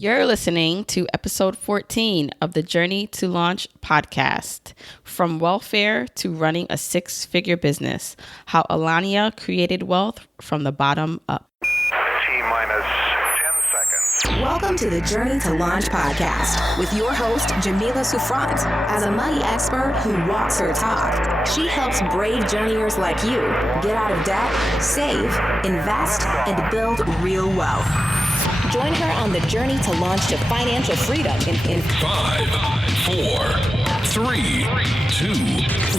You're listening to episode 14 of the Journey to Launch podcast, From Welfare to Running a Six-Figure Business, How Alanya Created Wealth from the Bottom Up. T-minus 10 seconds. Welcome to the Journey to Launch podcast with your host, Jamila Souffrant. As a money expert who walks her talk, she helps brave journeyers like you get out of debt, save, invest, and build real wealth. Join her on the journey to launch to financial freedom in 5, 4, 3, 2,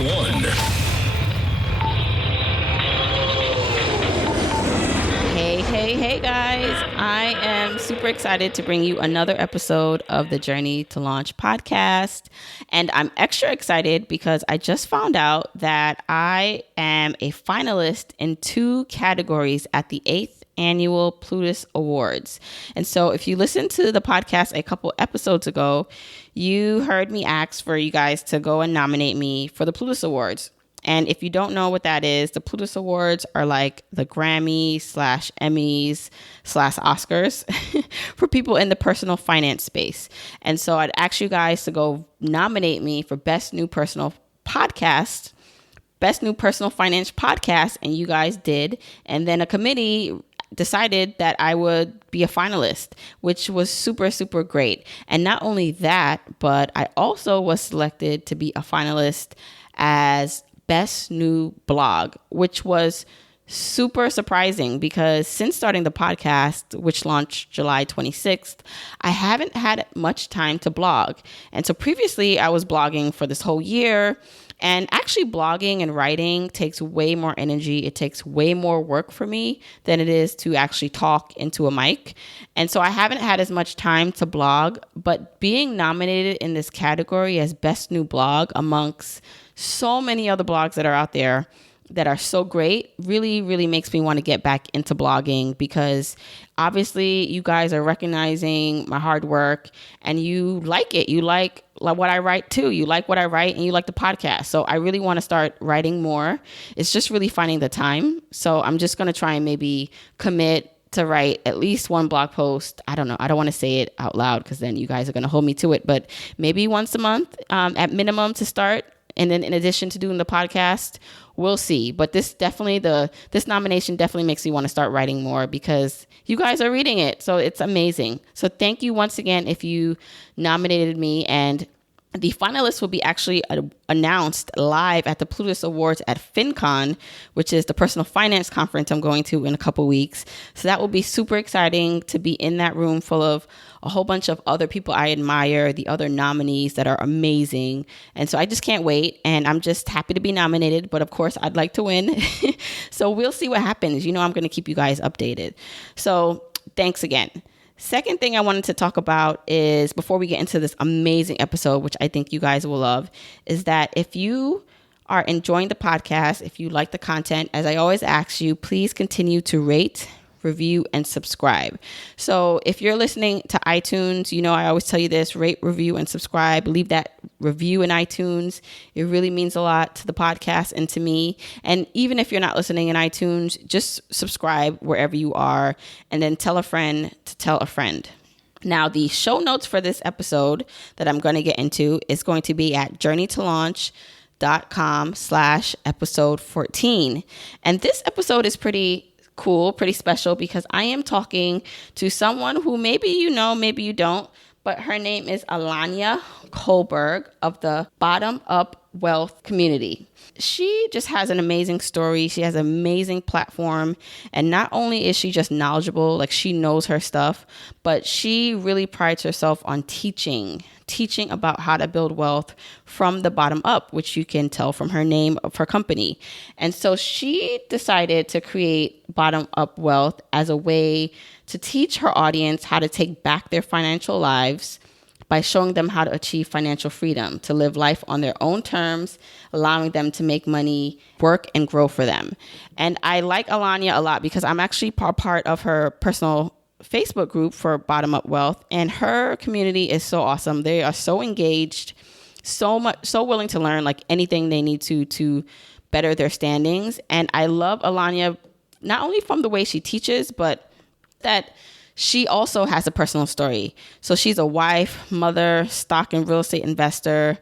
1. Hey guys, I am super excited to bring you another episode of the Journey to Launch podcast. And I'm extra excited because I just found out that I am a finalist in 2 categories at the 8th Annual Plutus Awards. And so if you listened to the podcast a couple episodes ago, you heard me ask for you guys to go and nominate me for the Plutus Awards. And if you don't know what that is, the Plutus Awards are like the Grammys/Emmys/Oscars for people in the personal finance space. And so I'd ask you guys to go nominate me for Best New Personal Finance Podcast. And you guys did. And then a committee decided that I would be a finalist, which was super, super great. And not only that, but I also was selected to be a finalist as Best New Blog, which was super surprising because since starting the podcast, which launched July 26th, I haven't had much time to blog. And so previously I was blogging for this whole year. And actually blogging and writing takes way more energy. It takes way more work for me than it is to actually talk into a mic. And so I haven't had as much time to blog, but being nominated in this category as Best New Blog amongst so many other blogs that are out there that are so great really, really makes me want to get back into blogging because obviously you guys are recognizing my hard work and you like it. You like what I write too. You like what I write and you like the podcast. So I really want to start writing more. It's just really finding the time. So I'm just going to try and maybe commit to write at least 1 blog post. I don't know. I don't want to say it out loud because then you guys are going to hold me to it, but maybe once a month at minimum to start. And then in addition to doing the podcast, we'll see. But this nomination definitely makes me want to start writing more because you guys are reading it. So it's amazing. So thank you once again if you nominated me. And the finalists will be actually announced live at the Plutus Awards at FinCon, which is the personal finance conference I'm going to in a couple weeks. So that will be super exciting to be in that room full of a whole bunch of other people I admire, the other nominees that are amazing. And so I just can't wait. And I'm just happy to be nominated. But of course, I'd like to win. So we'll see what happens. You know, I'm going to keep you guys updated. So thanks again. Second thing I wanted to talk about is, before we get into this amazing episode, which I think you guys will love, is that if you are enjoying the podcast, if you like the content, as I always ask you, please continue to rate, review, and subscribe. So if you're listening to iTunes, you know, I always tell you this: rate, review, and subscribe. Leave that review in iTunes. It really means a lot to the podcast and to me. And even if you're not listening in iTunes, just subscribe wherever you are, and then tell a friend to tell a friend. Now, the show notes for this episode that I'm going to get into is going to be at journeytolaunch.com/episode 14. And this episode is pretty cool, pretty special because I am talking to someone who maybe you know, maybe you don't, but her name is Alanya Kolberg of the Bottom Up Wealth community. She just has an amazing story. She has an amazing platform. And not only is she just knowledgeable, like she knows her stuff, but she really prides herself on teaching about how to build wealth from the bottom up, which you can tell from her name of her company. And so she decided to create Bottom Up Wealth as a way to teach her audience how to take back their financial lives by showing them how to achieve financial freedom, to live life on their own terms, allowing them to make money, work, and grow for them. And I like Alanya a lot because I'm actually part of her personal Facebook group for Bottom Up Wealth, and her community is so awesome. They are so engaged, so willing to learn like anything they need to better their standings. And I love Alanya not only from the way she teaches, but that she also has a personal story. So she's a wife, mother, stock and real estate investor,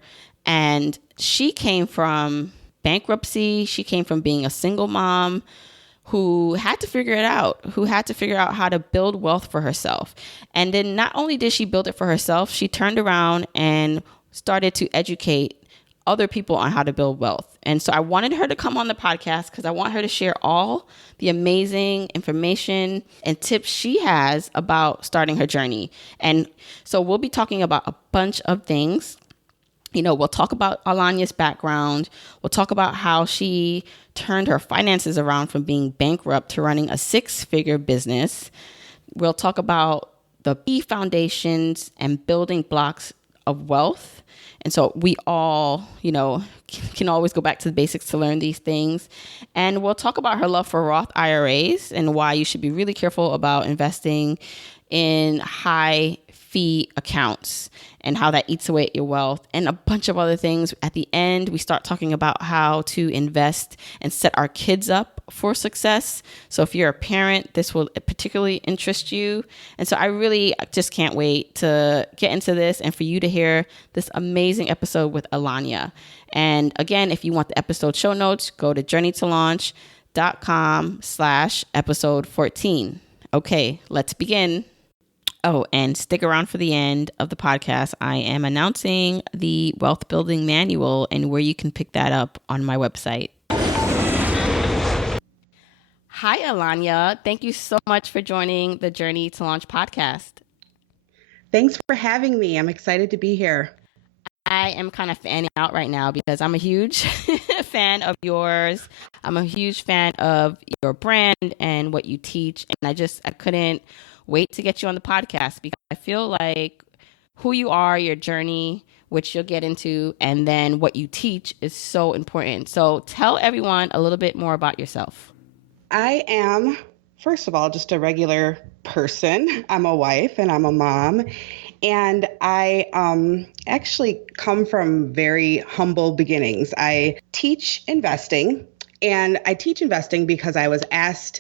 and she came from bankruptcy. She came from being a single mom who had to figure it out, who had to figure out how to build wealth for herself. And then not only did she build it for herself, she turned around and started to educate other people on how to build wealth. And so I wanted her to come on the podcast because I want her to share all the amazing information and tips she has about starting her journey. And so we'll be talking about a bunch of things. We'll talk about Alanya's background. We'll talk about how she turned her finances around from being bankrupt to running a 6-figure business. We'll talk about the key foundations and building blocks of wealth. And so we all, can always go back to the basics to learn these things. And we'll talk about her love for Roth IRAs and why you should be really careful about investing in high fee accounts and how that eats away at your wealth and a bunch of other things. At the end, we start talking about how to invest and set our kids up for success. So if you're a parent, this will particularly interest you. And so I really just can't wait to get into this and for you to hear this amazing episode with Alanya. And again, if you want the episode show notes, go to journeytolaunch.com/episode 14. Okay, let's begin. Oh, and stick around for the end of the podcast. I am announcing the Wealth Building Manual and where you can pick that up on my website. Hi, Alanya. Thank you so much for joining the Journey to Launch podcast. Thanks for having me. I'm excited to be here. I am kind of fanning out right now because I'm a huge fan of yours. I'm a huge fan of your brand and what you teach. And I couldn't wait to get you on the podcast because I feel like who you are, your journey, which you'll get into, and then what you teach is so important. So tell everyone a little bit more about yourself. I am, first of all, just a regular person. I'm a wife and I'm a mom. And I actually come from very humble beginnings. I teach investing, and I teach investing because I was asked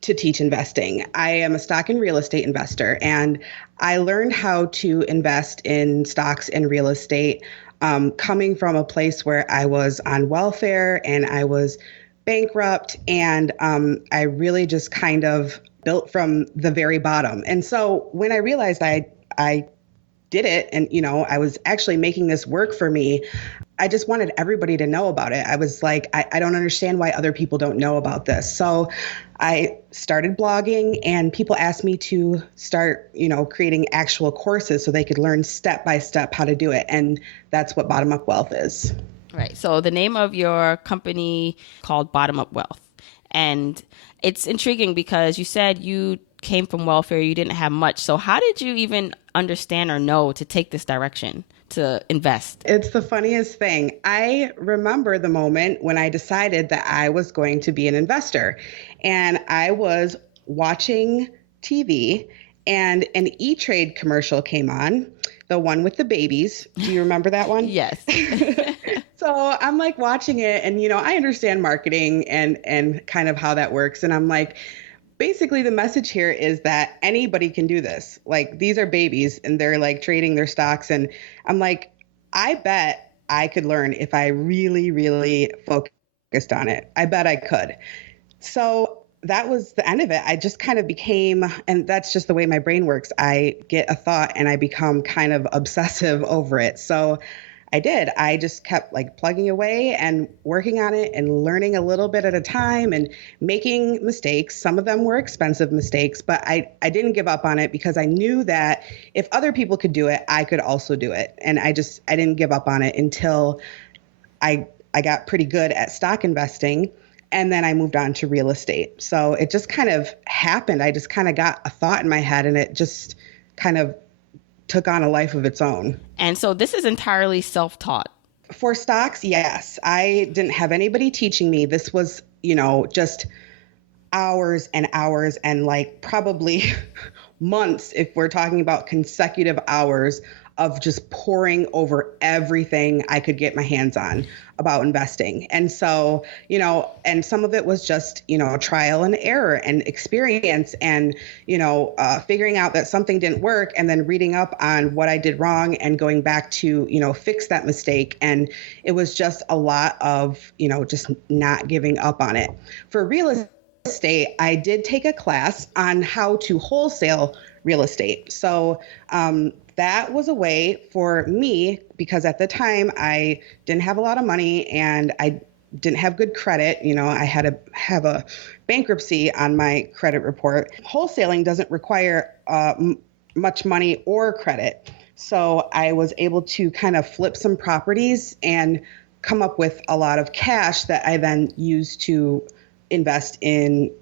to teach investing. I am a stock and real estate investor, and I learned how to invest in stocks and real estate coming from a place where I was on welfare and I was bankrupt, and I really just kind of built from the very bottom. And so when I realized I did it and, I was actually making this work for me, I just wanted everybody to know about it. I was like, I don't understand why other people don't know about this. So I started blogging, and people asked me to start, creating actual courses so they could learn step by step how to do it. And that's what Bottom Up Wealth is. Right. So the name of your company called Bottom Up Wealth. And it's intriguing because you said you came from welfare, you didn't have much. So how did you even understand or know to take this direction to invest? It's the funniest thing. I remember the moment when I decided that I was going to be an investor, and I was watching TV and an E-Trade commercial came on, the one with the babies. Do you remember that one? Yes. So I'm like watching it, and, I understand marketing and kind of how that works. And I'm like, basically the message here is that anybody can do this. Like, these are babies and they're like trading their stocks. And I'm like, I bet I could learn if I really, really focused on it. I bet I could. So that was the end of it. I just kind of became, and that's just the way my brain works. I get a thought and I become kind of obsessive over it. So I did. I just kept like plugging away and working on it and learning a little bit at a time and making mistakes. Some of them were expensive mistakes, but I didn't give up on it because I knew that if other people could do it, I could also do it. And I didn't give up on it until I got pretty good at stock investing. And then I moved on to real estate. So it just kind of happened. I just kind of got a thought in my head, and it just kind of took on a life of its own. And so this is entirely self-taught. For stocks, yes. I didn't have anybody teaching me. This was, just hours and hours and like probably months, if we're talking about consecutive hours of just pouring over everything I could get my hands on about investing. And so, and some of it was just, trial and error and experience and, figuring out that something didn't work and then reading up on what I did wrong and going back to, fix that mistake. And it was just a lot of, just not giving up on it. For real estate, I did take a class on how to wholesale real estate. So that was a way for me, because at the time I didn't have a lot of money and I didn't have good credit. I had to have a bankruptcy on my credit report. Wholesaling doesn't require much money or credit. So I was able to kind of flip some properties and come up with a lot of cash that I then used to invest in,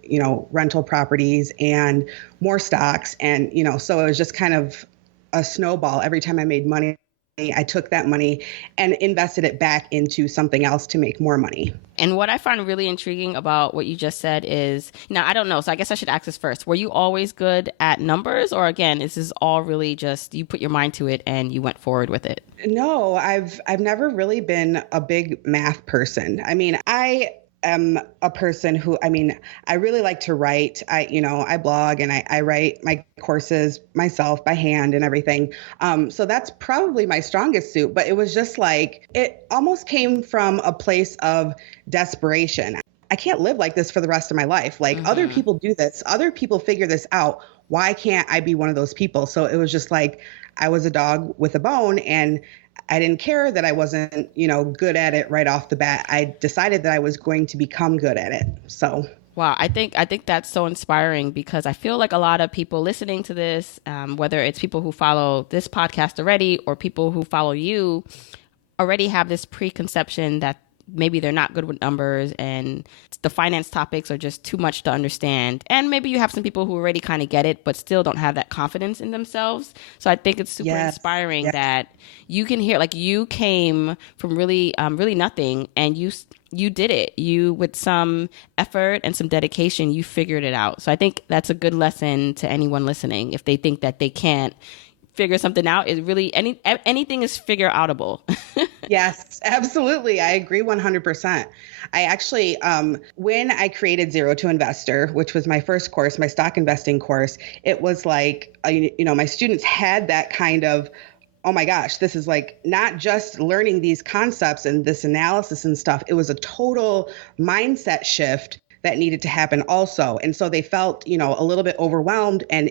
rental properties and more stocks. And, so it was just kind of a snowball. Every time I made money, I took that money and invested it back into something else to make more money. And what I find really intriguing about what you just said is, now I don't know, so I guess I should ask this first. Were you always good at numbers, or again, is this all really just you put your mind to it and you went forward with it? No, I've never really been a big math person. I mean, I am a person who, I really like to write. I blog and I write my courses myself by hand and everything. So that's probably my strongest suit, but it was just like, it almost came from a place of desperation. I can't live like this for the rest of my life. Like other people do this, other people figure this out. Why can't I be one of those people? So it was just like, I was a dog with a bone, and I didn't care that I wasn't, good at it right off the bat. I decided that I was going to become good at it. So. Wow, I think that's so inspiring, because I feel like a lot of people listening to this, whether it's people who follow this podcast already or people who follow you, already have this preconception that maybe they're not good with numbers and the finance topics are just too much to understand. And maybe you have some people who already kind of get it, but still don't have that confidence in themselves. So I think it's super inspiring that you can hear, like, you came from really nothing, and you did it. You, with some effort and some dedication, you figured it out. So I think that's a good lesson to anyone listening. If they think that they can't figure something out, is really anything is figure outable. Yes, absolutely. I agree 100%. I actually, when I created Zero to Investor, which was my first course, my stock investing course, it was like, my students had that kind of, oh my gosh, this is like not just learning these concepts and this analysis and stuff. It was a total mindset shift that needed to happen also. And so they felt, a little bit overwhelmed and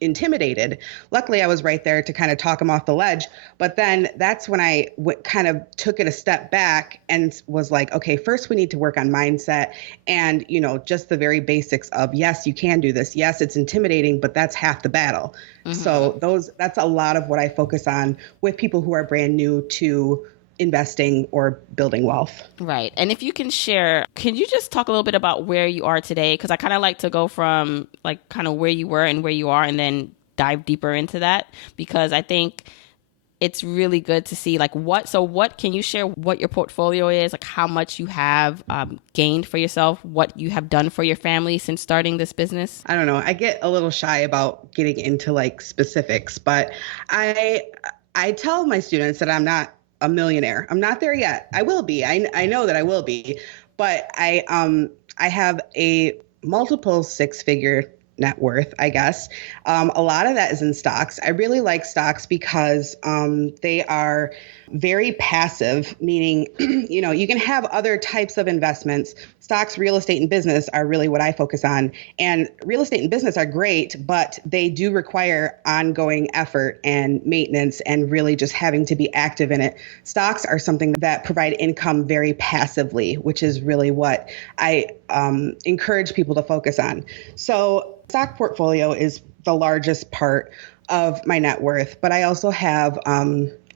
intimidated. Luckily, I was right there to kind of talk them off the ledge. But then that's when I kind of took it a step back and was like, okay, first we need to work on mindset and, just the very basics of, yes, you can do this. Yes, it's intimidating, but that's half the battle. Mm-hmm. So that's a lot of what I focus on with people who are brand new to investing or building wealth. Right. And if you can share, can you just talk a little bit about where you are today? Because I kind of like to go from like kind of where you were and where you are and then dive deeper into that, because I think it's really good to see like what can you share what your portfolio is, like how much you have gained for yourself, what you have done for your family since starting this business? I don't know. I get a little shy about getting into like specifics, but I tell my students that I'm not a millionaire. I'm not there yet. I will be. I know that I will be, but I have a multiple six-figure net worth, I guess. A lot of that is in stocks. I really like stocks because they are very passive, meaning, you can have other types of investments. Stocks, real estate, and business are really what I focus on. And real estate and business are great, but they do require ongoing effort and maintenance and really just having to be active in it. Stocks are something that provide income very passively, which is really what I encourage people to focus on. So stock portfolio is the largest part of my net worth, but I also have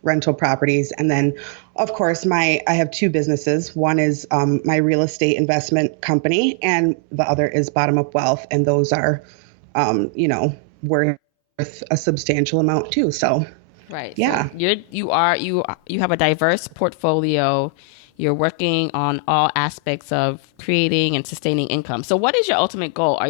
rental properties. And then, of course, I have two businesses. One is my real estate investment company, and the other is Bottom Up Wealth. And those are, worth a substantial amount too. So, right. Yeah. So you have a diverse portfolio. You're working on all aspects of creating and sustaining income. So what is your ultimate goal?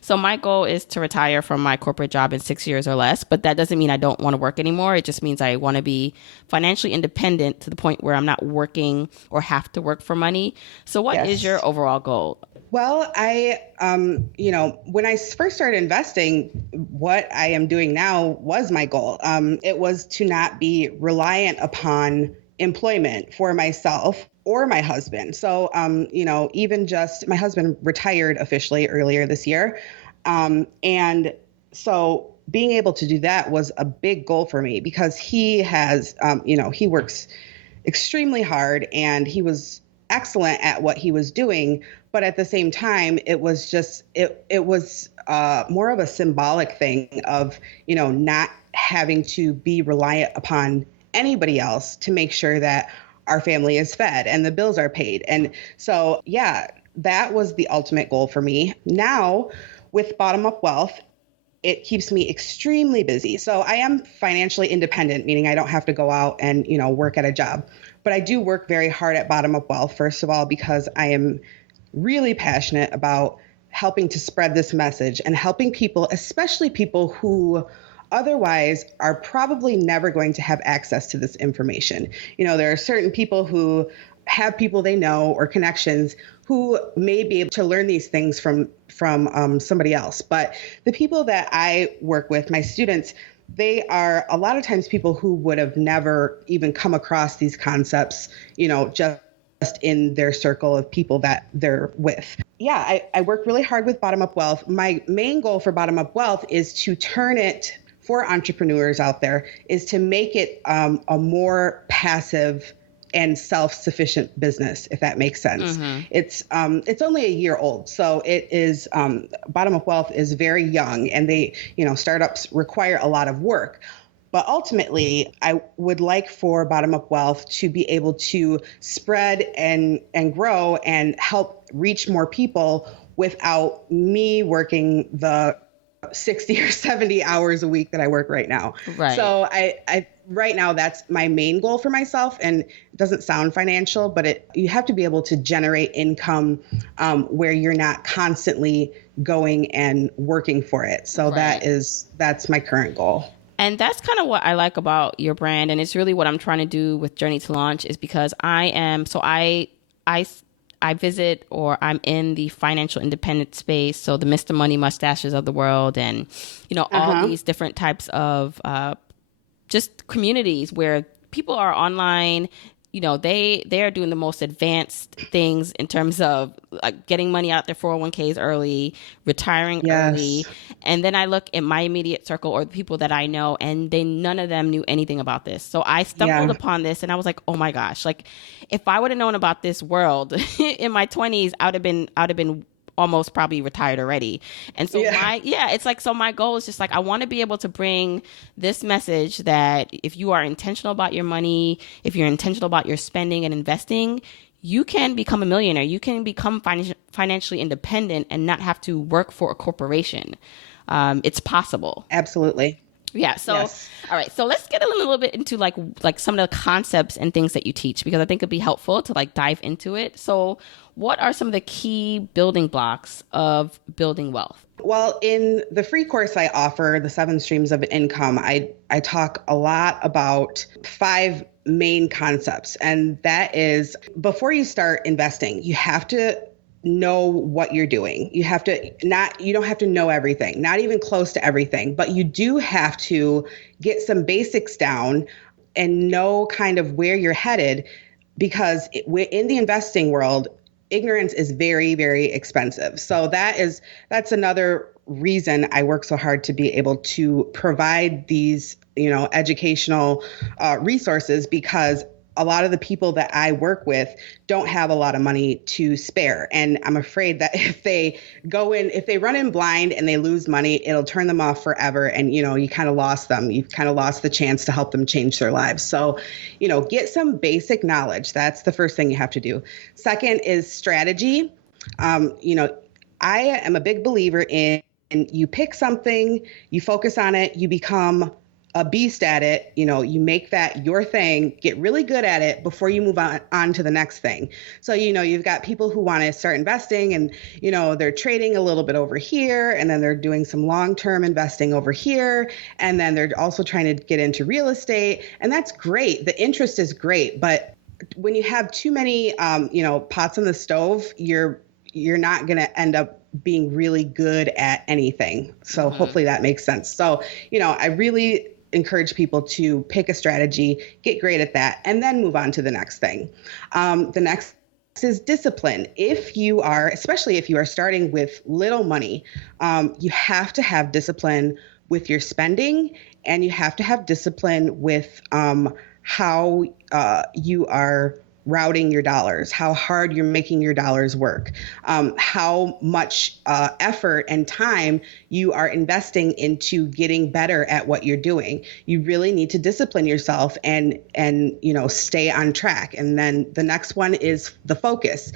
So my goal is to retire from my corporate job in 6 years or less, but that doesn't mean I don't want to work anymore. It just means I want to be financially independent to the point where I'm not working or have to work for money. So what is your overall goal? Well, when I first started investing, what I am doing now was my goal. It was to not be reliant upon employment for myself or my husband. So, even just my husband retired officially earlier this year. And so being able to do that was a big goal for me because he has, he works extremely hard and he was excellent at what he was doing. But at the same time, it was just, it was more of a symbolic thing of, not having to be reliant upon anybody else to make sure that our family is fed and the bills are paid. And so, that was the ultimate goal for me. Now, with Bottom Up Wealth, it keeps me extremely busy. So I am financially independent, meaning I don't have to go out and, work at a job. But I do work very hard at Bottom Up Wealth, first of all, because I am really passionate about helping to spread this message and helping people, especially people who otherwise are probably never going to have access to this information. There are certain people who have people they know or connections who may be able to learn these things from somebody else. But the people that I work with, my students, they are a lot of times people who would have never even come across these concepts, just in their circle of people that they're with. Yeah, I work really hard with Bottom Up Wealth. My main goal for Bottom Up Wealth is to turn it, for entrepreneurs out there, is to make it a more passive and self-sufficient business, if that makes sense. Mm-hmm. It's only a year old. So it is, Bottom Up Wealth is very young and they, startups require a lot of work. But ultimately, I would like for Bottom Up Wealth to be able to spread and grow and help reach more people without me working the 60 or 70 hours a week that I work right now. Right. So I right now, that's my main goal for myself. And it doesn't sound financial, but you have to be able to generate income where you're not constantly going and working for it. So that's my current goal. And that's kind of what I like about your brand. And it's really what I'm trying to do with Journey to Launch is because I visit, or I'm in the financial independent space. So the Mr. Money Mustaches of the world and, all these different types of just communities where people are online. They are doing the most advanced things in terms of like getting money out their 401ks early, retiring early. And then I look at my immediate circle or the people that I know, and none of them knew anything about this. So I stumbled upon this and I was like, oh my gosh, like if I would have known about this world in my 20s, I would have been almost probably retired already. And so my goal is just like, I want to be able to bring this message that if you are intentional about your money, if you're intentional about your spending and investing, you can become a millionaire. You can become financially independent and not have to work for a corporation. It's possible. Absolutely. Yeah. So, all right. So let's get a little bit into like some of the concepts and things that you teach, because I think it'd be helpful to like dive into it. So what are some of the key building blocks of building wealth? Well, in the free course I offer, the 7 streams of income, I talk a lot about 5 main concepts. And that is, before you start investing, you have to know what you're doing. You don't have to know everything, not even close to everything, but you do have to get some basics down and know kind of where you're headed, because in the investing world, ignorance is very, very expensive. So that's another reason I work so hard to be able to provide these, educational resources, because a lot of the people that I work with don't have a lot of money to spare. And I'm afraid that if they run in blind and they lose money, it'll turn them off forever. And, you kind of lost them. You've kind of lost the chance to help them change their lives. So, get some basic knowledge. That's the first thing you have to do. Second is strategy. I am a big believer in you pick something, you focus on it, you become a beast at it, you make that your thing, get really good at it before you move on to the next thing. So, you've got people who want to start investing and, they're trading a little bit over here, and then they're doing some long-term investing over here. And then they're also trying to get into real estate. And that's great. The interest is great. But when you have too many, pots on the stove, you're not going to end up being really good at anything. So hopefully that makes sense. So, I really encourage people to pick a strategy, get great at that, and then move on to the next thing. The next is discipline. Especially if you are starting with little money, you have to have discipline with your spending, and you have to have discipline with how you are routing your dollars, how hard you're making your dollars work, how much effort and time you are investing into getting better at what you're doing. You really need to discipline yourself and stay on track. And then the next one is the focus.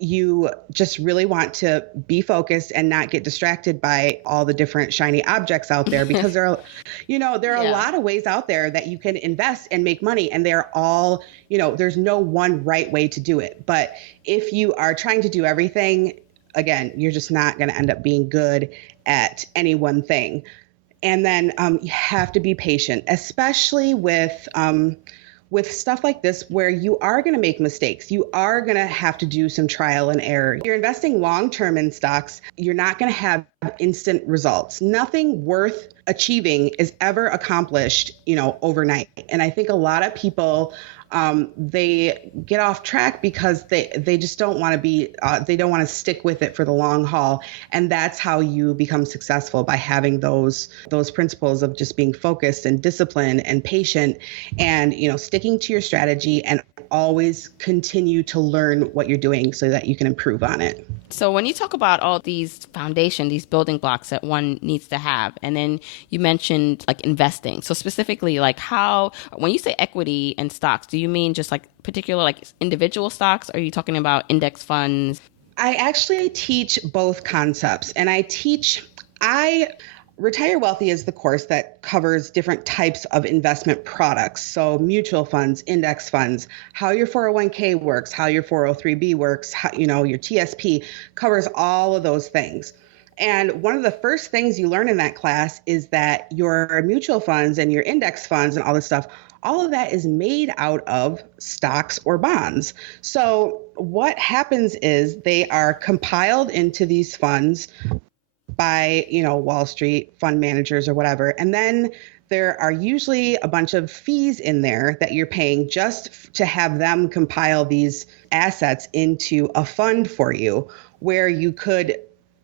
You just really want to be focused and not get distracted by all the different shiny objects out there, because there are a lot of ways out there that you can invest and make money, and they're all, there's no one right way to do it. But if you are trying to do everything, again, you're just not going to end up being good at any one thing. And then you have to be patient, especially with stuff like this, where you are going to make mistakes. You are going to have to do some trial and error. If you're investing long-term in stocks, you're not going to have instant results. Nothing worth achieving is ever accomplished, overnight. And I think a lot of people, they get off track because they just don't want to they don't want to stick with it for the long haul. And that's how you become successful, by having those principles of just being focused and disciplined and patient, and, sticking to your strategy, and always continue to learn what you're doing so that you can improve on it. So when you talk about all these these building blocks that one needs to have, and then you mentioned like investing. So specifically, like when you say equity and stocks, do you mean just like particular like individual stocks? Or are you talking about index funds? I actually teach both concepts, and Retire Wealthy is the course that covers different types of investment products. So mutual funds, index funds, how your 401k works, how your 403b works, how, your TSP, covers all of those things. And one of the first things you learn in that class is that your mutual funds and your index funds and all this stuff, all of that is made out of stocks or bonds. So what happens is they are compiled into these funds by, Wall Street fund managers or whatever. And then there are usually a bunch of fees in there that you're paying just to have them compile these assets into a fund for you, where you could,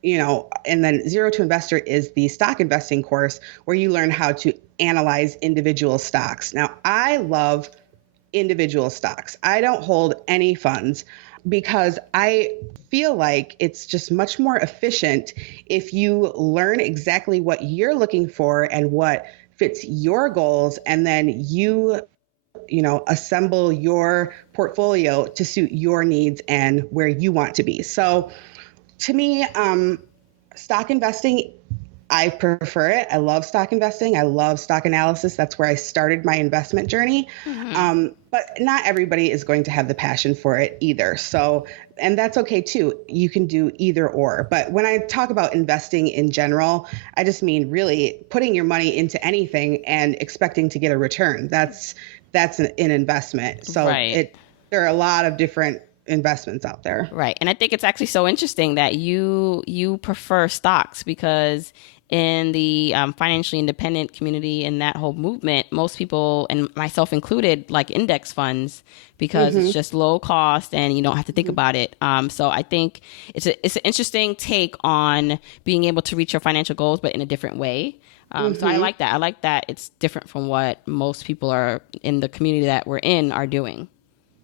and then Zero to Investor is the stock investing course where you learn how to analyze individual stocks. Now, I love individual stocks. I don't hold any funds, because I feel like it's just much more efficient if you learn exactly what you're looking for and what fits your goals, and then you assemble your portfolio to suit your needs and where you want to be. So to me, stock investing, I prefer it. I love stock investing. I love stock analysis. That's where I started my investment journey. But not everybody is going to have the passion for it either. So, and that's okay too. You can do either or. But when I talk about investing in general, I just mean really putting your money into anything and expecting to get a return. That's an investment. So right. There are a lot of different investments out there. Right. And I think it's actually so interesting that you prefer stocks, because in the financially independent community and that whole movement, most people, and myself included, like index funds, because it's just low cost and you don't have to think about it. So I think it's an interesting take on being able to reach your financial goals, but in a different way. So I like that. I like that it's different from what most people are in the community that we're in are doing.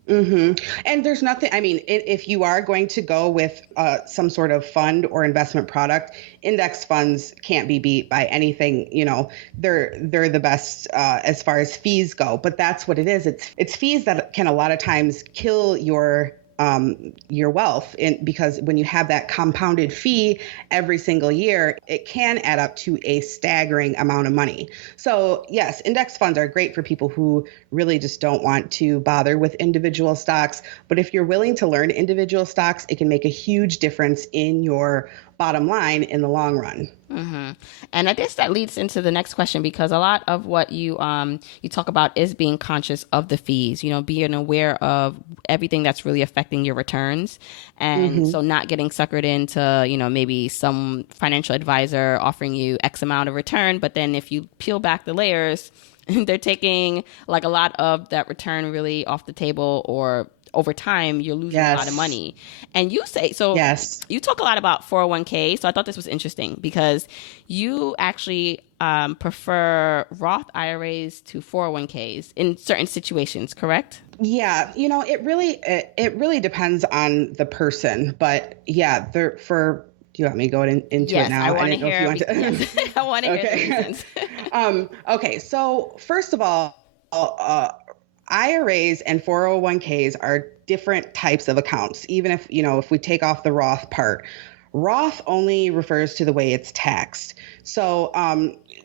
And there's nothing, if you are going to go with some sort of fund or investment product, index funds can't be beat by anything. They're the best as far as fees go, but that's what it is. It's fees that can a lot of times kill your your wealth. Because when you have that compounded fee every single year, it can add up to a staggering amount of money. So yes, index funds are great for people who really just don't want to bother with individual stocks. But if you're willing to learn individual stocks, it can make a huge difference in your bottom line in the long run. Mm-hmm. And I guess that leads into the next question, because a lot of what you talk about is being conscious of the fees, being aware of everything that's really affecting your returns. And so not getting suckered into, maybe some financial advisor offering you X amount of return. But then if you peel back the layers, they're taking like a lot of that return really off the table, or over time, you're losing a lot of money. And you say, so you talk a lot about 401k. So I thought this was interesting because you actually prefer Roth IRAs to 401ks in certain situations, correct? Yeah, it really depends on the person. But yeah, do you want me to go into it now? I want to hear. Yes, I want to hear the reasons. Okay, so first of all, IRAs and 401ks are different types of accounts. Even if we take off the Roth part, Roth only refers to the way it's taxed. So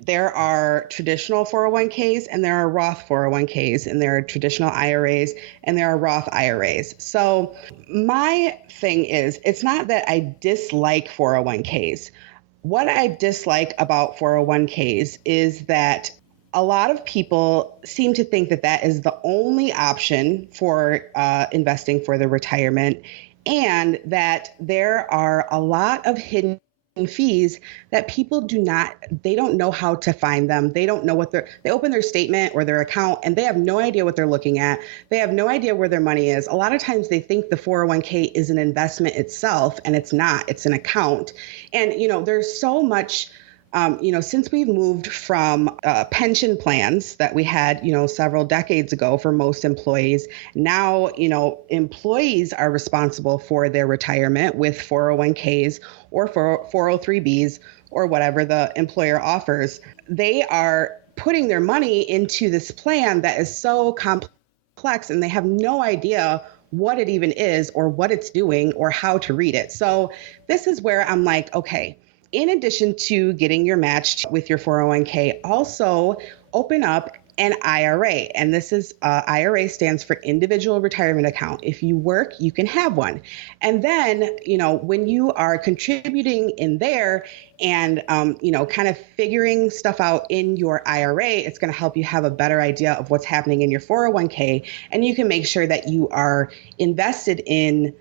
there are traditional 401ks and there are Roth 401ks, and there are traditional IRAs and there are Roth IRAs. So my thing is, it's not that I dislike 401ks. What I dislike about 401ks is that a lot of people seem to think that that is the only option for investing for their retirement, and that there are a lot of hidden fees that people they don't know how to find them. They don't know they open their statement or their account and they have no idea what they're looking at. They have no idea where their money is. A lot of times they think the 401k is an investment itself, and it's not. It's an account. And, there's so much. Since we've moved from pension plans that we had, several decades ago for most employees, now, employees are responsible for their retirement with 401ks or 403bs or whatever the employer offers. They are putting their money into this plan that is so complex, and they have no idea what it even is or what it's doing or how to read it. So this is where I'm like, okay, in addition to getting your match with your 401k, also open up an IRA. And this is IRA stands for individual retirement account. If you work, you can have one. And then, when you are contributing in there and, kind of figuring stuff out in your IRA, it's going to help you have a better idea of what's happening in your 401k. And you can make sure that you are invested in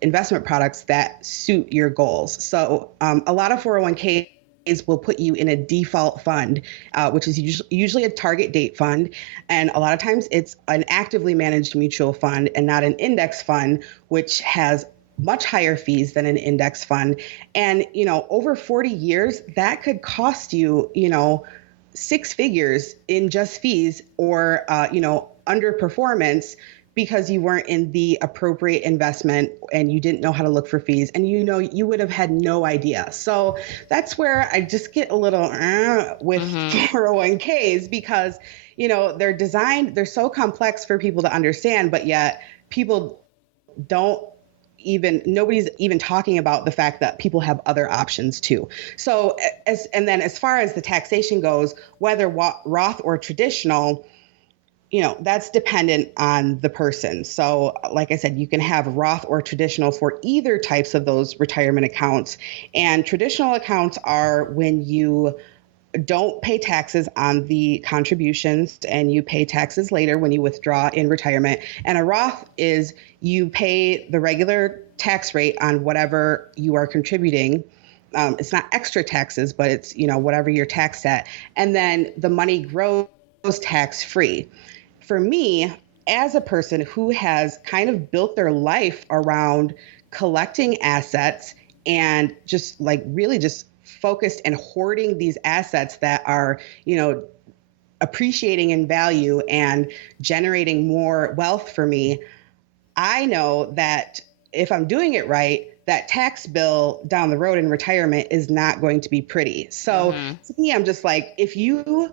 investment products that suit your goals. So a lot of 401ks will put you in a default fund, which is usually a target date fund. And a lot of times it's an actively managed mutual fund and not an index fund, which has much higher fees than an index fund. And, over 40 years, that could cost you, six figures in just fees or, underperformance, because you weren't in the appropriate investment and you didn't know how to look for fees, and you would have had no idea. So that's where I just get a little with 401ks, because they're so complex for people to understand, but yet nobody's even talking about the fact that people have other options too. So as far as the taxation goes, whether Roth or traditional, that's dependent on the person. So like I said, you can have Roth or traditional for either types of those retirement accounts. And traditional accounts are when you don't pay taxes on the contributions and you pay taxes later when you withdraw in retirement. And a Roth is you pay the regular tax rate on whatever you are contributing. It's not extra taxes, but it's, whatever you're taxed at. And then the money grows tax-free. For me, as a person who has kind of built their life around collecting assets and just really just focused and hoarding these assets that are, appreciating in value and generating more wealth for me, I know that if I'm doing it right, that tax bill down the road in retirement is not going to be pretty. So to me, I'm just like, if you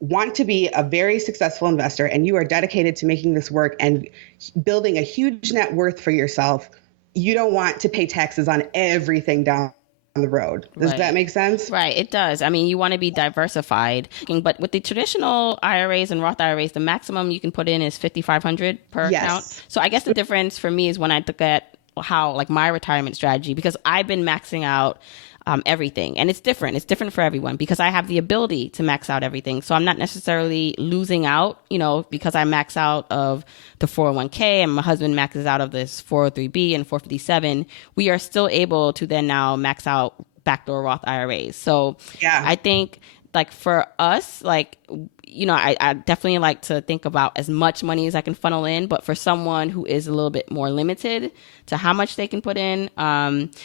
want to be a very successful investor and you are dedicated to making this work and building a huge net worth for yourself, you don't want to pay taxes on everything down the road. Does that make sense? Right, it does. I mean, you want to be diversified, but with the traditional IRAs and Roth IRAs, the maximum you can put in is $5,500 per account. So I guess the difference for me is when I look at how like my retirement strategy, because I've been maxing out everything, and it's different. It's different for everyone because I have the ability to max out everything. So I'm not necessarily losing out, because I max out of the 401k and my husband maxes out of this 403b and 457. We are still able to then now max out backdoor Roth IRAs. So I think like for us, like, I definitely like to think about as much money as I can funnel in. But for someone who is a little bit more limited to how much they can put in,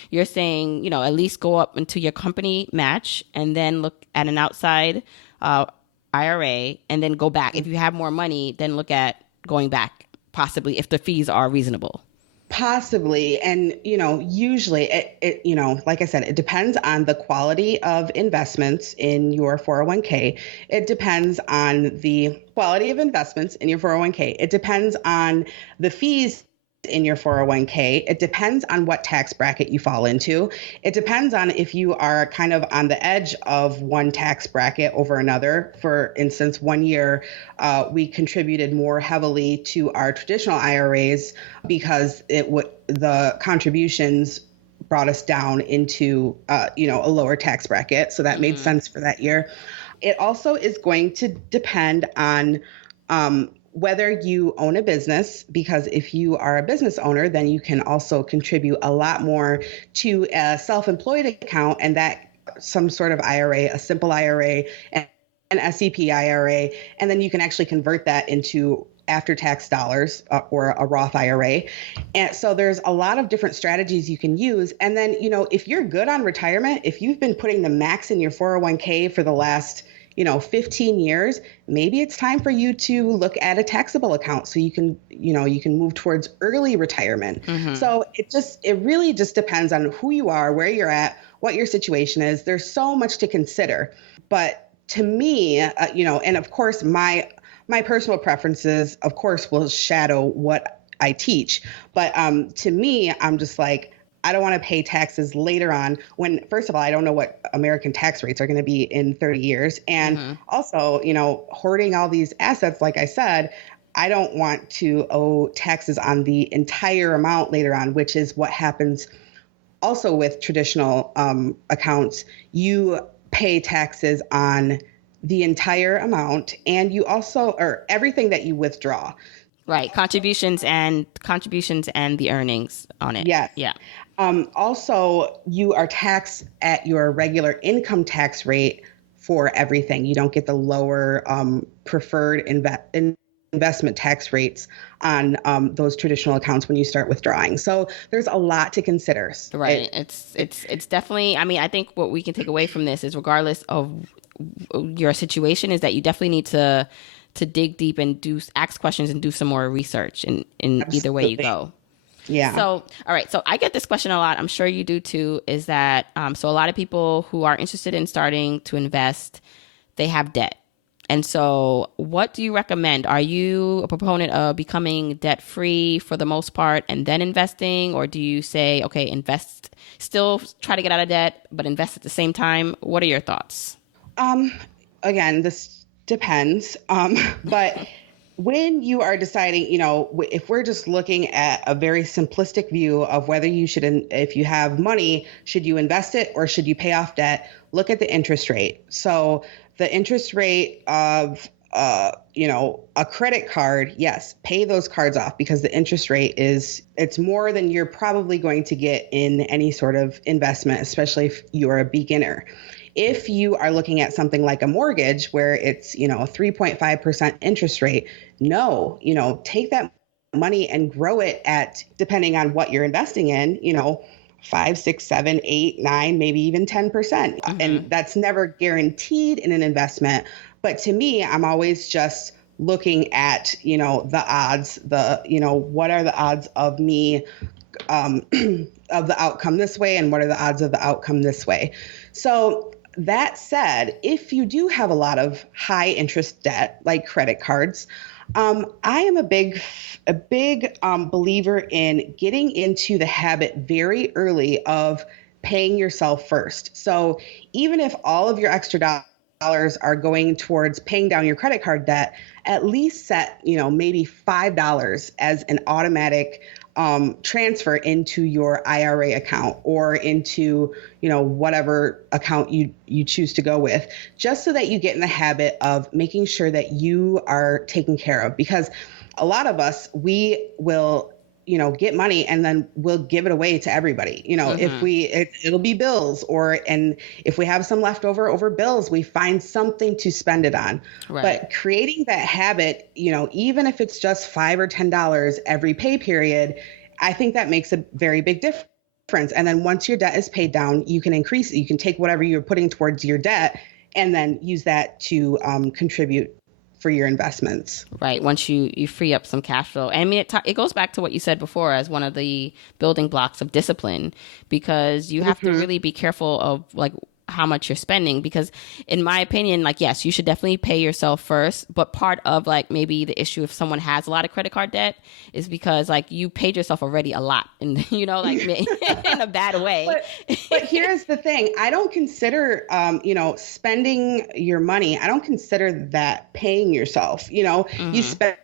you're saying, at least go up into your company match and then look at an outside IRA and then go back. If you have more money, then look at going back, possibly if the fees are reasonable. Possibly. And, usually it, like I said, it depends on the quality of investments in your 401k. It depends on the quality of investments in your 401k. It depends on the fees in your 401k. It depends on what tax bracket you fall into. It depends on if you are kind of on the edge of one tax bracket over another. For instance, one year we contributed more heavily to our traditional IRAs because the contributions brought us down into a lower tax bracket. So that made sense for that year. It also is going to depend on whether you own a business, because if you are a business owner, then you can also contribute a lot more to a self-employed account, and that some sort of IRA, a simple IRA, an SEP IRA, and then you can actually convert that into after-tax dollars or a Roth IRA. And so there's a lot of different strategies you can use. And then, if you're good on retirement, if you've been putting the max in your 401k for the last 15 years, maybe it's time for you to look at a taxable account so you can move towards early retirement. So it really just depends on who you are, where you're at, what your situation is. There's so much to consider. But to me, and of course, my personal preferences, of course, will shadow what I teach. But to me, I'm just like, I don't want to pay taxes later on when, first of all, I don't know what American tax rates are going to be in 30 years. And also, hoarding all these assets, like I said, I don't want to owe taxes on the entire amount later on, which is what happens also with traditional accounts. You pay taxes on the entire amount, and you also, or everything that you withdraw. Right. Contributions and the earnings on it. Yes. Yeah. Also, you are taxed at your regular income tax rate for everything. You don't get the lower preferred investment tax rates on those traditional accounts when you start withdrawing. So there's a lot to consider. Right. It's definitely, I think what we can take away from this is, regardless of your situation, is that you definitely need to dig deep and ask questions and do some more research in either way you go. Yeah. So, all right. So I get this question a lot. I'm sure you do too, is that, so a lot of people who are interested in starting to invest, they have debt. And so what do you recommend? Are you a proponent of becoming debt free for the most part and then investing? Or do you say, okay, invest, still try to get out of debt, but invest at the same time? What are your thoughts? Again, this depends. But when you are deciding, if we're just looking at a very simplistic view of whether you should, if you have money, should you invest it or should you pay off debt? Look at the interest rate. So the interest rate of, a credit card, yes, pay those cards off because the interest rate it's more than you're probably going to get in any sort of investment, especially if you're a beginner. If you are looking at something like a mortgage where it's, a 3.5% interest rate, take that money and grow it at, depending on what you're investing in, 5, 6, 7, 8, 9, maybe even 10%. And that's never guaranteed in an investment. But to me, I'm always just looking at, the odds, what are the odds of me of the outcome this way and what are the odds of the outcome this way. So that said, if you do have a lot of high interest debt, like credit cards, I am a big believer in getting into the habit very early of paying yourself first. So even if all of your extra dollars are going towards paying down your credit card debt, at least set, maybe $5 as an automatic transfer into your IRA account or into, whatever account you choose to go with, just so that you get in the habit of making sure that you are taken care of. Because a lot of us, we will get money and then we'll give it away to everybody. If it'll be bills, and if we have some leftover over bills, we find something to spend it on. Right. But creating that habit, even if it's just $5 or $10 every pay period, I think that makes a very big difference. And then once your debt is paid down, you can increase it. You can take whatever you're putting towards your debt and then use that to contribute for your investments. Right. Once you free up some cash flow. And I mean, it goes back to what you said before as one of the building blocks of discipline, because you have to really be careful of like how much you're spending, because in my opinion, like, yes, you should definitely pay yourself first. But part of like maybe the issue if someone has a lot of credit card debt is because like you paid yourself already a lot and, in a bad way. But here's the thing. I don't consider, spending your money. I don't consider that paying yourself. You spend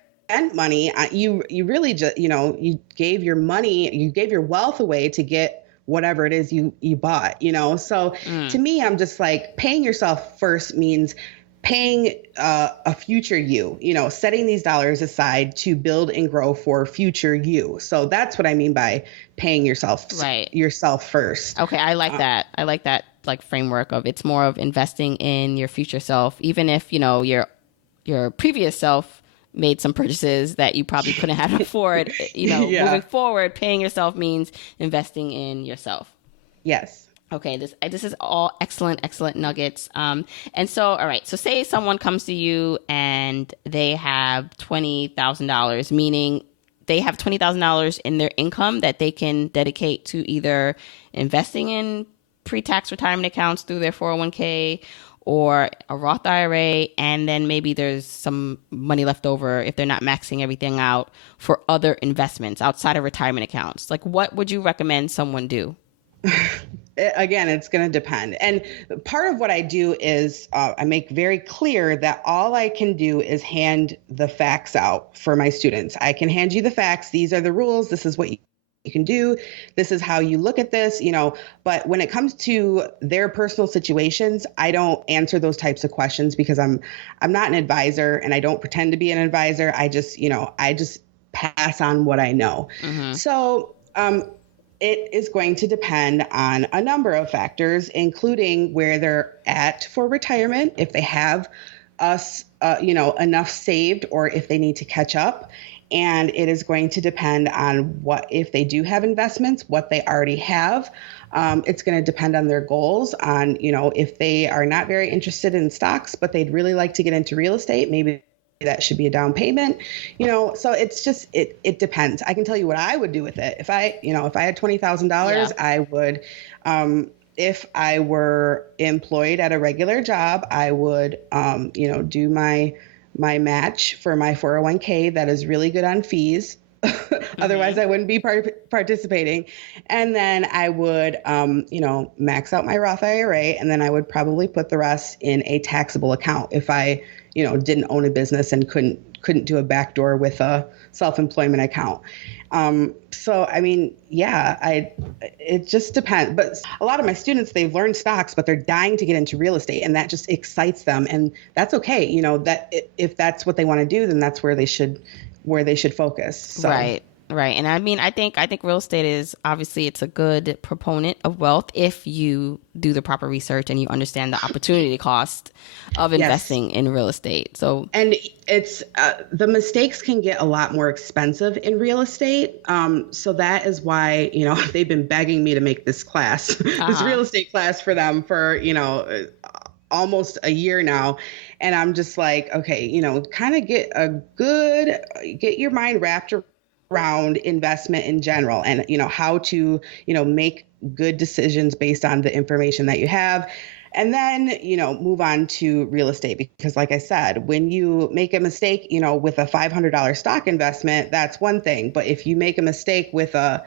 money. You really just, you gave your money, you gave your wealth away to get whatever it is you bought, So to me, I'm just like, paying yourself first means paying a future you, setting these dollars aside to build and grow for future you. So that's what I mean by paying yourself first. Okay. I like that. I like that like framework of it's more of investing in your future self, even if, your previous self made some purchases that you probably couldn't have afford, Moving forward, paying yourself means investing in yourself. Yes. Okay. This is all excellent nuggets. And so, all right. So say someone comes to you and they have $20,000, meaning they have $20,000 in their income that they can dedicate to either investing in pre-tax retirement accounts through their 401k or a Roth IRA, and then maybe there's some money left over if they're not maxing everything out for other investments outside of retirement accounts. Like, what would you recommend someone do? Again, it's going to depend. And part of what I do is I make very clear that all I can do is hand the facts out for my students. I can hand you the facts. These are the rules. This is what you can do. This is how you look at this, but when it comes to their personal situations, I don't answer those types of questions because I'm not an advisor and I don't pretend to be an advisor. I just pass on what I know. Mm-hmm. So, it is going to depend on a number of factors, including where they're at for retirement, if they have enough saved or if they need to catch up. And it is going to depend on if they do have investments, what they already have. It's going to depend on their goals, on, if they are not very interested in stocks, but they'd really like to get into real estate, maybe that should be a down payment, so it's just, it depends. I can tell you what I would do with it. If I had $20,000, I would, if I were employed at a regular job, I would, do my match for my 401k that is really good on fees. Otherwise, I wouldn't be participating. And then I would, max out my Roth IRA, and then I would probably put the rest in a taxable account if I, didn't own a business and couldn't do a backdoor with a self-employment account. So, I mean, it just depends. But a lot of my students, they've learned stocks, but they're dying to get into real estate, and that just excites them. And that's okay. That if that's what they want to do, then that's where they should focus. So. Right. And I mean, I think real estate is obviously it's a good proponent of wealth if you do the proper research and you understand the opportunity cost of investing in real estate. So, and it's the mistakes can get a lot more expensive in real estate. So that is why, they've been begging me to make this class, this real estate class for them for, almost a year now. And I'm just like, okay, kind of get your mind wrapped around investment in general and, how to, make good decisions based on the information that you have. And then, move on to real estate, because like I said, when you make a mistake, with a $500 stock investment, that's one thing. But if you make a mistake with a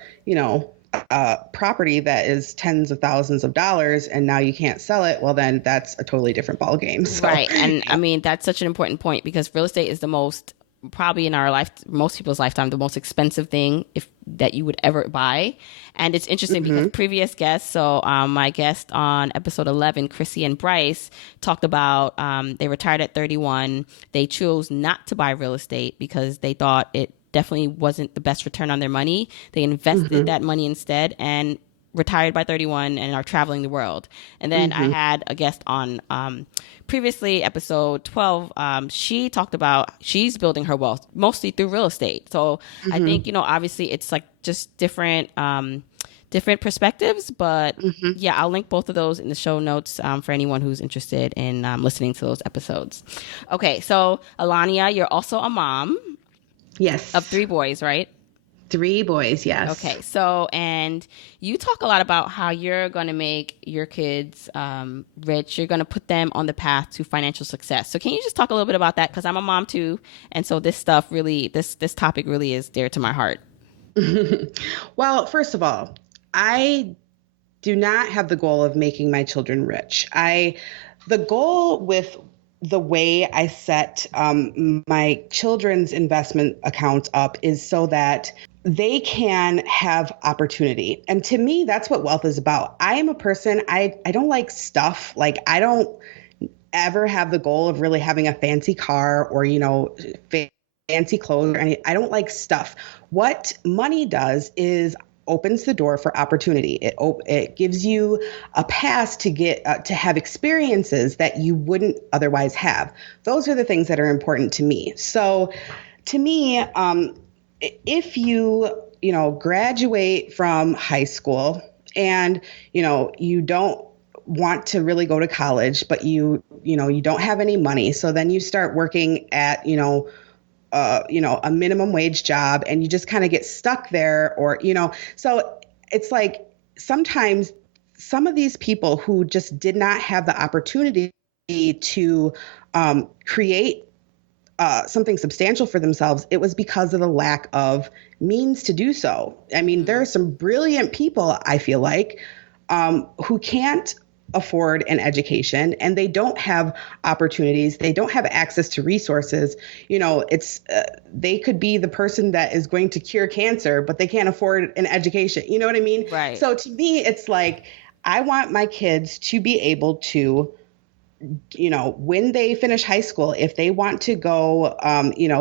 property that is tens of thousands of dollars and now you can't sell it, well, then that's a totally different ballgame. So, right. And I mean, that's such an important point, because real estate is the most, probably in our life, most people's lifetime, the most expensive thing that you would ever buy. And it's interesting because previous guests, so my guest on episode 11, Chrissy and Bryce, talked about they retired at 31. They chose not to buy real estate because they thought it definitely wasn't the best return on their money. They invested that money instead and retired by 31 and are traveling the world. And then I had a guest on previously, episode 12. She talked about she's building her wealth mostly through real estate. So I think, obviously it's like just different perspectives, but yeah, I'll link both of those in the show notes for anyone who's interested in listening to those episodes. Okay, so Alanya, you're also a mom. Yes. Of 3 boys, right? 3 boys, yes. Okay, so, and you talk a lot about how you're going to make your kids rich. You're going to put them on the path to financial success. So can you just talk a little bit about that? Because I'm a mom too, and so this stuff really, this topic really is dear to my heart. Well, first of all, I do not have the goal of making my children rich. The goal with the way I set my children's investment accounts up is so that they can have opportunity. And to me, that's what wealth is about. I am a person, I don't like stuff. Like, I don't ever have the goal of really having a fancy car or, fancy clothes or anything. I don't like stuff. What money does is opens the door for opportunity. It gives you a pass to get to have experiences that you wouldn't otherwise have. Those are the things that are important to me. So to me, if you graduate from high school and you don't want to really go to college, but you don't have any money, so then you start working at a minimum wage job and you just kind of get stuck there, or so it's like sometimes some of these people who just did not have the opportunity to create something substantial for themselves, it was because of the lack of means to do so. I mean, there are some brilliant people, I feel like, who can't afford an education and they don't have opportunities. They don't have access to resources. They could be the person that is going to cure cancer, but they can't afford an education. You know what I mean? Right. So to me, it's like, I want my kids to be able to, when they finish high school, if they want to go,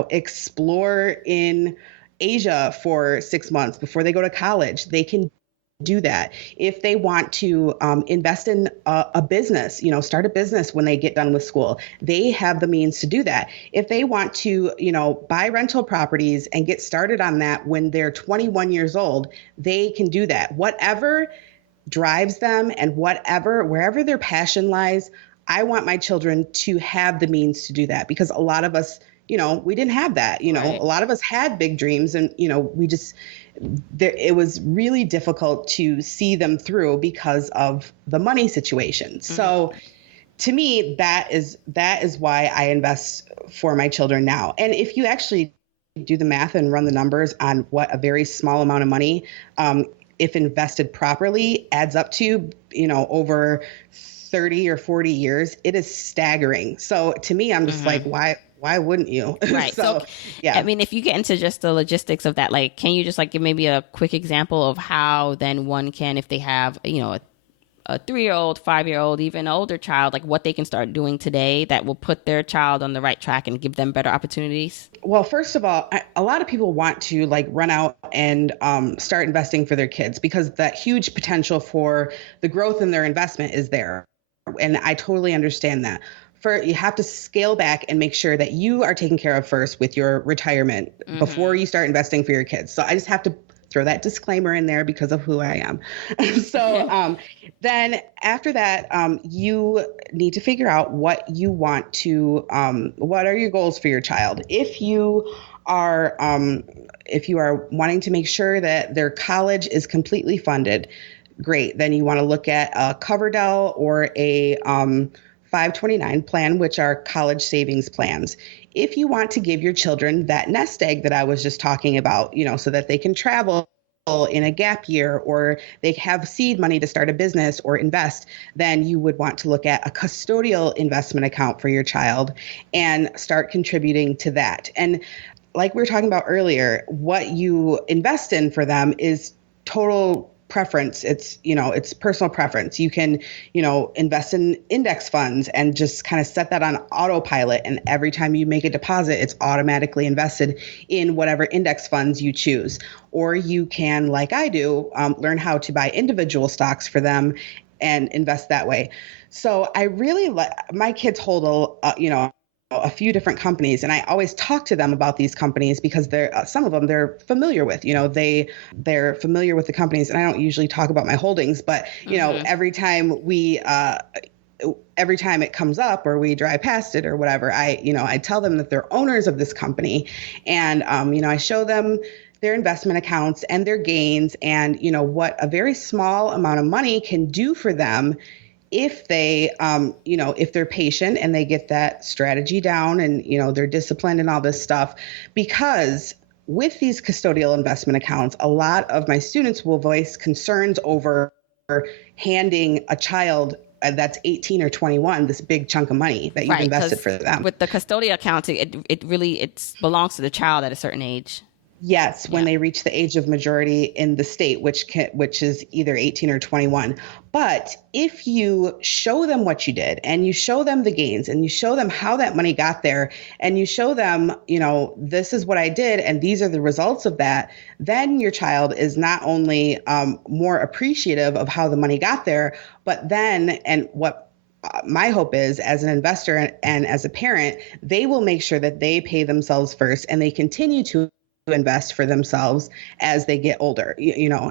explore in Asia for 6 months before they go to college, they can do that. If they want to invest in a business, start a business when they get done with school, they have the means to do that. If they want to, buy rental properties and get started on that when they're 21 years old, they can do that. Whatever drives them and wherever their passion lies, I want my children to have the means to do that, because a lot of us, we didn't have that. Right. A lot of us had big dreams and, it was really difficult to see them through because of the money situation. So to me, that is why I invest for my children now. And if you actually do the math and run the numbers on what a very small amount of money, if invested properly, adds up to, over 30 or 40 years, it is staggering. So to me, I'm just like, why wouldn't you? Right. So, yeah. I mean, if you get into just the logistics of that, like, can you just give maybe a quick example of how then one can, if they have, a 3-year-old, 5-year-old, even an older child, like what they can start doing today that will put their child on the right track and give them better opportunities? Well, first of all, a lot of people want to run out and start investing for their kids because that huge potential for the growth in their investment is there. And I totally understand that. You have to scale back and make sure that you are taken care of first with your retirement before you start investing for your kids. So I just have to throw that disclaimer in there because of who I am. So then after that, you need to figure out what you want to, what are your goals for your child? If you are wanting to make sure that their college is completely funded, great. Then you want to look at a Coverdell or a 529 plan, which are college savings plans. If you want to give your children that nest egg that I was just talking about, so that they can travel in a gap year, or they have seed money to start a business or invest, then you would want to look at a custodial investment account for your child and start contributing to that. And like we were talking about earlier, what you invest in for them is total preference. It's personal preference. You can, invest in index funds and just kind of set that on autopilot. And every time you make a deposit, it's automatically invested in whatever index funds you choose. Or you can, like I do, learn how to buy individual stocks for them and invest that way. So I really my kids hold a few different companies, and I always talk to them about these companies because some of them they're familiar with. They're familiar with the companies, and I don't usually talk about my holdings, but every time it comes up or we drive past it or whatever, I tell them that they're owners of this company, and I show them their investment accounts and their gains, and what a very small amount of money can do for them if they, if they're patient and they get that strategy down and, they're disciplined and all this stuff. Because with these custodial investment accounts, a lot of my students will voice concerns over handing a child that's 18 or 21 this big chunk of money that you've invested for them. With the custodial account, it really belongs to the child at a certain age. Yes, when they reach the age of majority in the state, which is either 18 or 21. But if you show them what you did and you show them the gains and you show them how that money got there and you show them, this is what I did and these are the results of that, then your child is not only more appreciative of how the money got there, but then, and what my hope is, as an investor and as a parent, they will make sure that they pay themselves first and they continue to invest for themselves as they get older,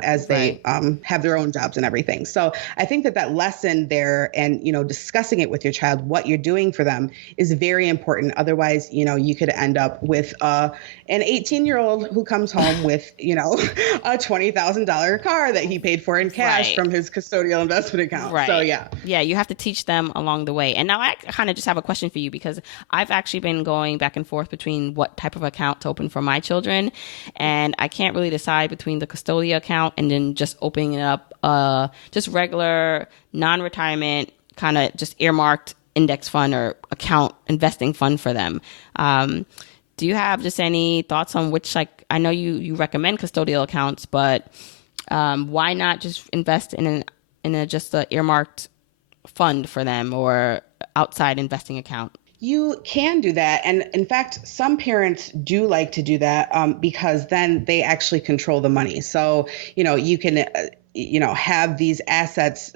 as they have their own jobs and everything. So I think that lesson there and, discussing it with your child, what you're doing for them is very important. Otherwise, you could end up with an 18-year-old who comes home with, a $20,000 car that he paid for in cash from his custodial investment account. Right. So yeah, you have to teach them along the way. And now I kind of just have a question for you, because I've actually been going back and forth between what type of account to open for my children. And I can't really decide between the custodial account and then just opening it up, just regular non-retirement kind of just earmarked index fund or account investing fund for them. Do you have just any thoughts on which, I know you recommend custodial accounts, but why not just invest in just an earmarked fund for them or outside investing account? You can do that. And in fact, some parents do like to do that because then they actually control the money. So, you can, have these assets,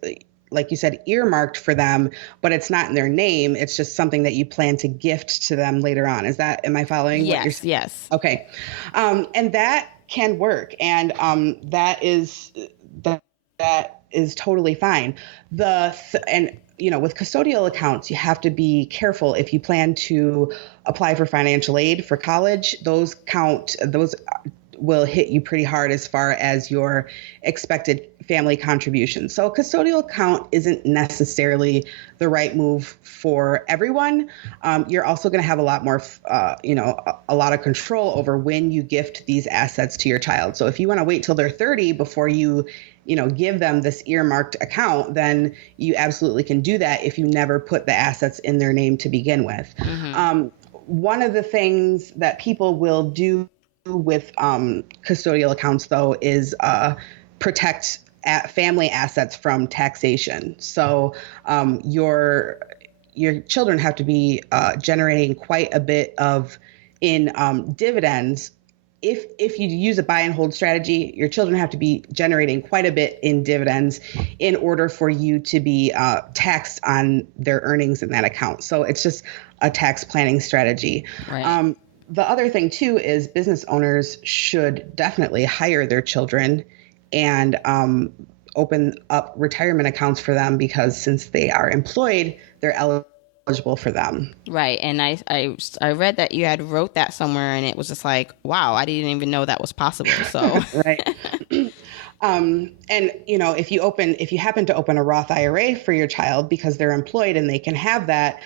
like you said, earmarked for them, but it's not in their name. It's just something that you plan to gift to them later on. Am I following what you're saying? Yes. Okay. And that can work. And that is totally fine. With custodial accounts, you have to be careful if you plan to apply for financial aid for college. Those will hit you pretty hard as far as your expected family contributions. So a custodial account isn't necessarily the right move for everyone. You're also going to have a lot more, a lot of control over when you gift these assets to your child. So if you want to wait till they're 30 before you give them this earmarked account, then you absolutely can do that if you never put the assets in their name to begin with. Mm-hmm. One of the things that people will do with custodial accounts, though, is protect family assets from taxation. So your children have to be generating quite a bit in dividends. If you use a buy and hold strategy, your children have to be generating quite a bit in dividends in order for you to be taxed on their earnings in that account. So it's just a tax planning strategy. Right. The other thing, too, is business owners should definitely hire their children and open up retirement accounts for them, because since they are employed, they're eligible for them. Right. And I read that you had wrote that somewhere, and it was just like, wow, I didn't even know that was possible. So right. And if you happen to open a Roth IRA for your child because they're employed and they can have that,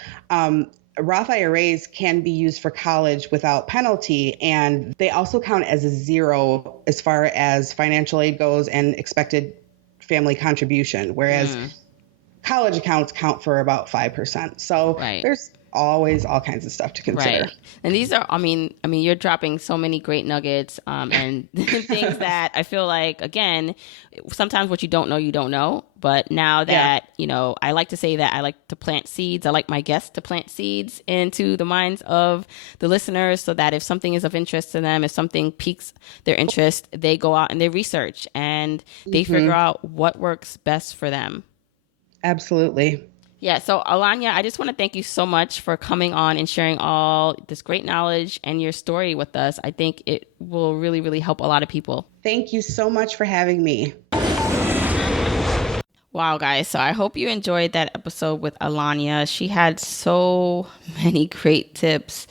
Roth IRAs can be used for college without penalty, and they also count as a zero as far as financial aid goes and expected family contribution, whereas college accounts count for about 5%. So there's always all kinds of stuff to consider. Right. And these are, I mean, you're dropping so many great nuggets and things that I feel like, again, sometimes what you don't know, you don't know. But now that, I like to say that I like to plant seeds. I like my guests to plant seeds into the minds of the listeners so that if something is of interest to them, if something piques their interest, they go out and they research and they figure out what works best for them. Absolutely. Yeah. So Alanya, I just want to thank you so much for coming on and sharing all this great knowledge and your story with us. I think it will really, really help a lot of people. Thank you so much for having me. Wow, guys. So I hope you enjoyed that episode with Alanya. She had so many great tips,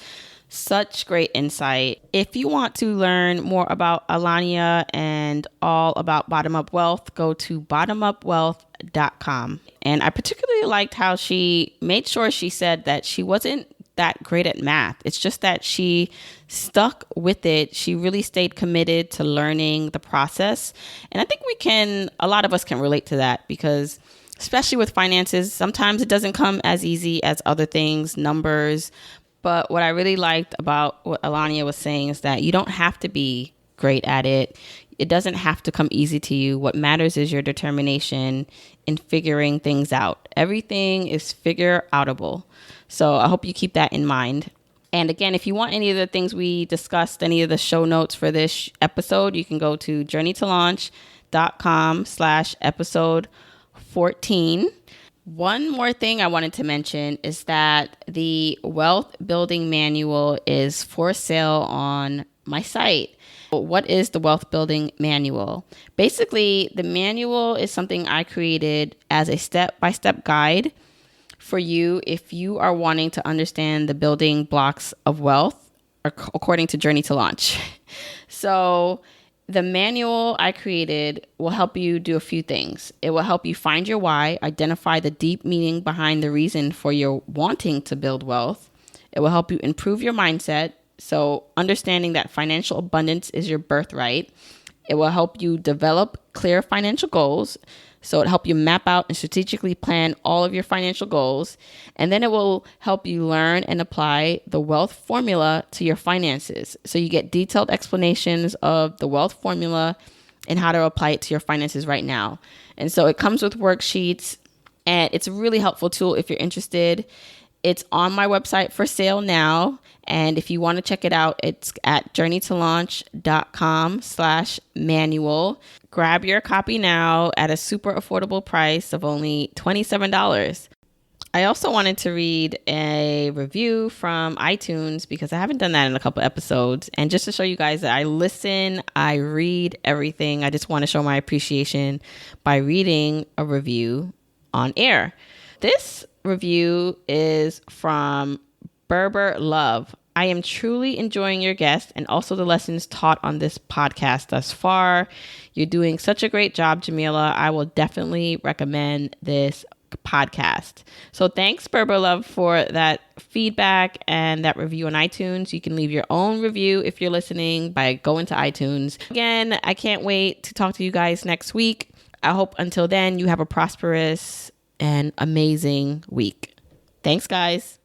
such great insight. If you want to learn more about Alanya and all about Bottom Up Wealth, go to bottomupwealth.com. And I particularly liked how she made sure she said that she wasn't that great at math. It's just that she stuck with it. She really stayed committed to learning the process. And I think a lot of us can relate to that because especially with finances, sometimes it doesn't come as easy as other things, numbers. But what I really liked about what Alanya was saying is that you don't have to be great at it. It doesn't have to come easy to you. What matters is your determination in figuring things out. Everything is figure outable. So I hope you keep that in mind. And again, if you want any of the things we discussed, any of the show notes for this episode, you can go to journeytolaunch.com/episode 14. One more thing I wanted to mention is that the Wealth Building Manual is for sale on my site. What is the Wealth Building Manual? Basically, the manual is something I created as a step-by-step guide for you if you are wanting to understand the building blocks of wealth according to Journey to Launch. So the manual I created will help you do a few things. It will help you find your why, identify the deep meaning behind the reason for your wanting to build wealth. It will help you improve your mindset. So understanding that financial abundance is your birthright. It will help you develop clear financial goals. So it'll help you map out and strategically plan all of your financial goals. And then it will help you learn and apply the wealth formula to your finances. So you get detailed explanations of the wealth formula and how to apply it to your finances right now. And so it comes with worksheets and it's a really helpful tool if you're interested. It's on my website for sale now. And if you want to check it out, it's at journeytolaunch.com/manual. Grab your copy now at a super affordable price of only $27. I also wanted to read a review from iTunes because I haven't done that in a couple episodes. And just to show you guys that I listen, I read everything. I just want to show my appreciation by reading a review on air. This review is from Berber Love. I am truly enjoying your guest and also the lessons taught on this podcast thus far. You're doing such a great job, Jamila. I will definitely recommend this podcast. So thanks, Berber Love, for that feedback and that review on iTunes. You can leave your own review if you're listening by going to iTunes. Again, I can't wait to talk to you guys next week. I hope until then you have a prosperous and amazing week. Thanks, guys.